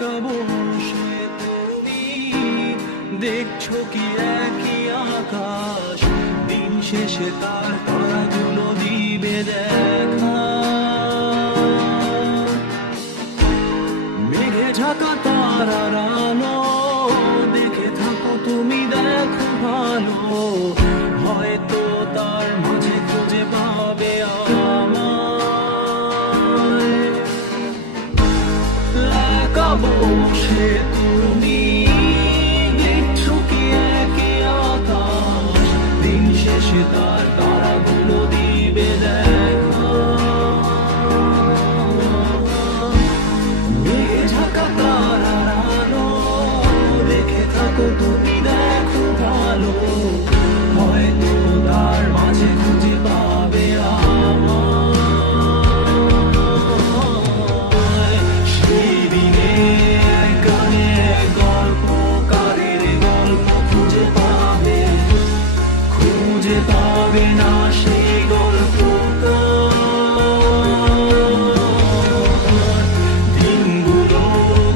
ঢাকা বসে তুমি দেখছো কি একই আকাশ, দিন শেষে তার তারাগুলো দিবে দেখা। মেঘে ঢাকা তারার আলো দেখে থাকো তুমি, দেখো ভালো, হয়তো তার মাঝে খুঁজে পাবে আমায়। একা বসে তুমি দেখছো কি একই আকাশ, দিন শেষে তার তারাগুলো দিবে দেখা। মেঘে ঢাকা তারার আলো দেখে থাকো তুমি, দেখো ভালো, হয়তো তার মাঝে খুঁজে পাবে আমায়। সেদিনে গানে গল্পকারের গল্প খুঁজে পাবে, খুঁজে পাবে না সেই গল্পকার। দিনগুলো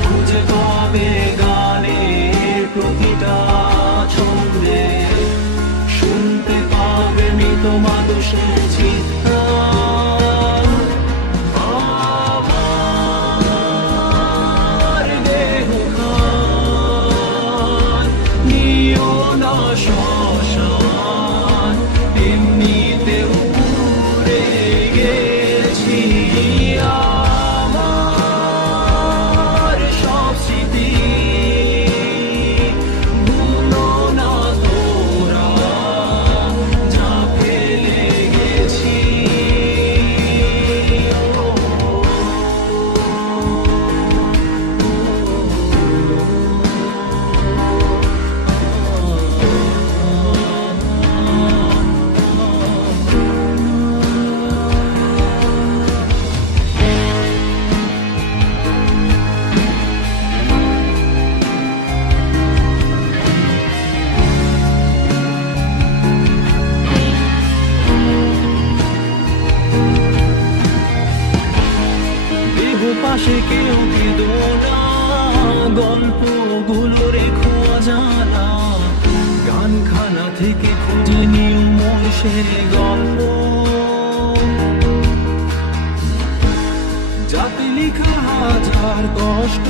খুঁজে পাবে গানের প্রতিটা ছন্দে, শুনতে পাবে মৃত মানুষের চিৎকার। আমার দেহখান নিও না শ্মশান, এমনিতেও পুড়ে গেছি। আমার সব স্মৃতি ভুলো না তোরা, যা ফেলে গেছি। দেহ পাশে কেউ কেঁদো না, গল্পগুলো রেখো অজানা, গানখানা থেকে খুঁজে নিও মোর সে গল্প। যাতে লিখা হাজার কষ্ট,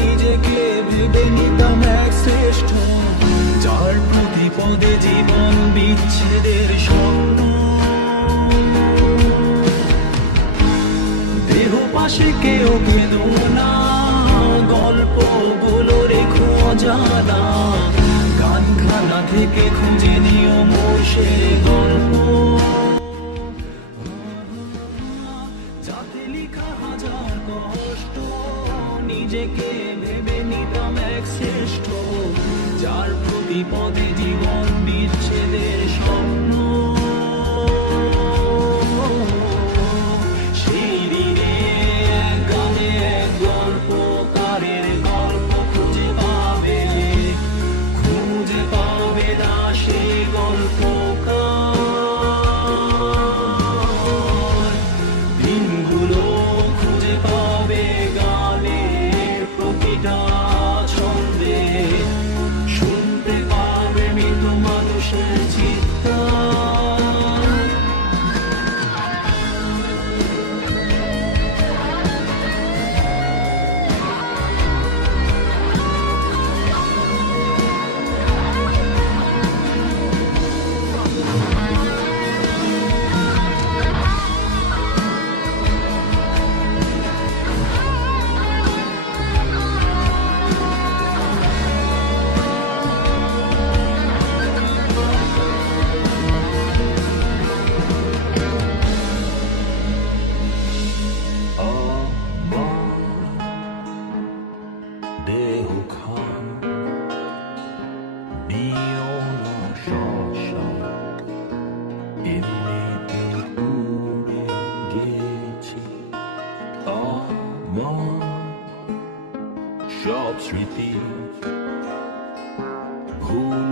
নিজেকে ভেবে নিতাম এক শ্রেষ্ঠ, যার প্রতি পদে জীবন বিচ্ছেদের স্বপ্ন। দেহ পাশে কেউ কেঁদো না, গল্পগুলো রেখো অজানা, গানখানা থেকে খুঁজে নিও মোর সে গল্প। যাতে লিখা হাজার কষ্ট, নিজেকে ভেবে নিতাম এক শ্রেষ্ঠ, যার প্রতি পদে জীবন বিচ্ছেদের স্বপ্ন। সেই দিনে গানে গল্পকারের গল্প খুঁজে পাবে, খুঁজে পাবে না সেই গল্পকার। দিনগুলো খুঁজে পাবে গানের প্রতিটা ছন্দে, শুনতে পাবে মৃত মানুষের চিৎকার। দেহখান নিও না শ্মশান, এমনিতেও পুড়ে গেছি। আমার সব স্মৃতি ভুল